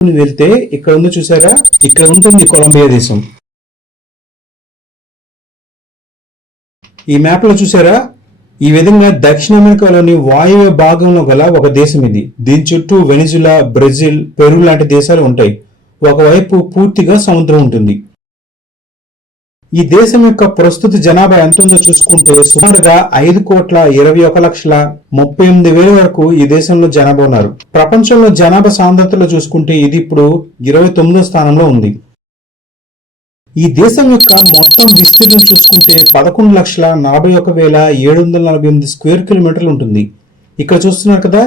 వెళ్తే ఇక్కడ ఉంది చూసారా, ఇక్కడ ఉంటుంది కొలంబియా దేశం. ఈ మ్యాప్ లో చూసారా, ఈ విధంగా దక్షిణ అమెరికాలోని వాయువ్య భాగంలో గల ఒక దేశం ఇది. దీని చుట్టూ వెనిజులా, బ్రెజిల్, పెరు లాంటి దేశాలు ఉంటాయి. ఒకవైపు పూర్తిగా సముద్రం ఉంటుంది. ఈ దేశం యొక్క ప్రస్తుత జనాభా ఎంత ఉందో చూసుకుంటే సుమారుగా 5,21,38,000 వరకు ఈ దేశంలో జనాభా ఉన్నారు. ప్రపంచంలో జనాభా సాంద్రతలో చూసుకుంటే ఇది ఇప్పుడు 29వ స్థానంలో ఉంది. ఈ దేశం యొక్క మొత్తం విస్తీర్ణం చూసుకుంటే 11,41,748 స్క్వేర్ కిలోమీటర్లు ఉంటుంది. ఇక్కడ చూస్తున్నారు కదా,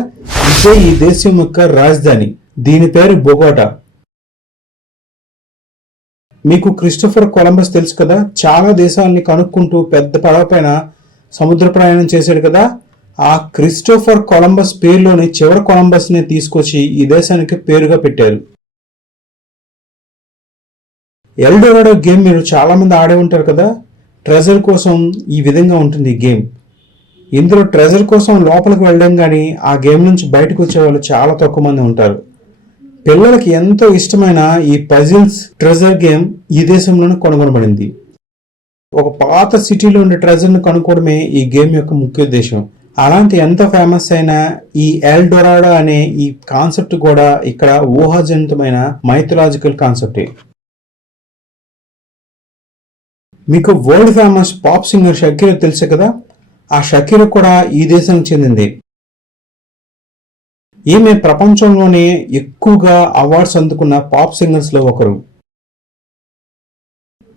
ఇదే ఈ దేశం యొక్క రాజధాని. దీని పేరు బొగోటా. మీకు క్రిస్టోఫర్ కొలంబస్ తెలుసు కదా, చాలా దేశాలని కనుక్కుంటూ పెద్ద పడవ పైన సముద్ర ప్రయాణం చేశాడు కదా. ఆ క్రిస్టోఫర్ కొలంబస్ పేరులోని చివరి కొలంబస్ ని తీసుకొచ్చి ఈ దేశానికి పేరుగా పెట్టారు. ఎల్డోరాడో గేమ్ మీరు చాలా మంది ఆడే ఉంటారు కదా. ట్రెజర్ కోసం ఈ విధంగా ఉంటుంది ఈ గేమ్. ఇందులో ట్రెజర్ కోసం లోపలికి వెళ్ళడం కానీ ఆ గేమ్ నుంచి బయటకు వచ్చే వాళ్ళు చాలా తక్కువ మంది ఉంటారు. పిల్లలకి ఎంతో ఇష్టమైన ఈ పజిల్స్ ట్రెజర్ గేమ్ ఈ దేశంలోనే కనుగొనబడింది. ఒక పాత సిటీలో ఉండే ట్రెజర్ ను కనుక్కోవడమే ఈ గేమ్ యొక్క ముఖ్య ఉద్దేశం. అలాంటి ఎంత ఫేమస్ అయిన ఈ ఎల్ డొరాడో అనే ఈ కాన్సెప్ట్ కూడా ఇక్కడ ఊహాజనితమైన మైథలాజికల్ కాన్సెప్టే. మీకు world famous pop singer Shakira తెలుసు కదా, ఆ షకీరా కూడా ఈ దేశానికి చెందింది. ఈమె ప్రపంచంలోనే ఎక్కువగా అవార్డ్స్ అందుకున్న పాప్ సింగర్స్ లో ఒకరు.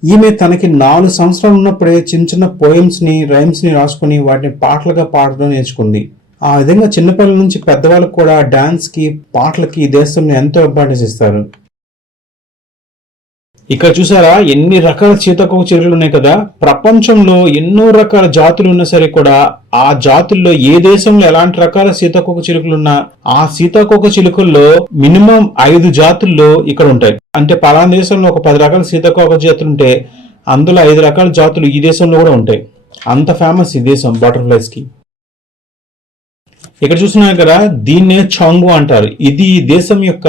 ఈమె తనకి 4 సంవత్సరాలు ఉన్నప్పుడే చిన్న చిన్న పోయమ్స్ ని, రైమ్స్ ని రాసుకుని వాటిని పాటలుగా పాడడం నేర్చుకుంది. ఆ విధంగా చిన్నపిల్లల నుంచి పెద్దవాళ్ళకు కూడా డాన్స్ కి, పాటలకి ఈ దేశంలో ఎంతో ఇంపార్టెన్స్ ఇస్తారు. ఇక్కడ చూసారా ఎన్ని రకాల సీతాకోక చిలుకలు ఉన్నాయి కదా. ప్రపంచంలో ఎన్నో రకాల జాతులు ఉన్నా సరే కూడా ఆ జాతుల్లో ఏ దేశంలో ఎలాంటి రకాల సీతాకోక చిలుకలున్నా ఆ సీతాకోక చిలుకల్లో మినిమం 5 జాతుల్లో ఇక్కడ ఉంటాయి. అంటే పలానా దేశంలో ఒక 10 రకాల సీతాకోక జాతులు ఉంటే అందులో 5 రకాల జాతులు ఈ దేశంలో కూడా ఉంటాయి. అంత ఫేమస్ ఈ దేశం బటర్ఫ్లైస్ కి. ఇక్కడ చూస్తున్నారు కదా, దీన్నే చాంగు అంటారు. ఇది ఈ దేశం యొక్క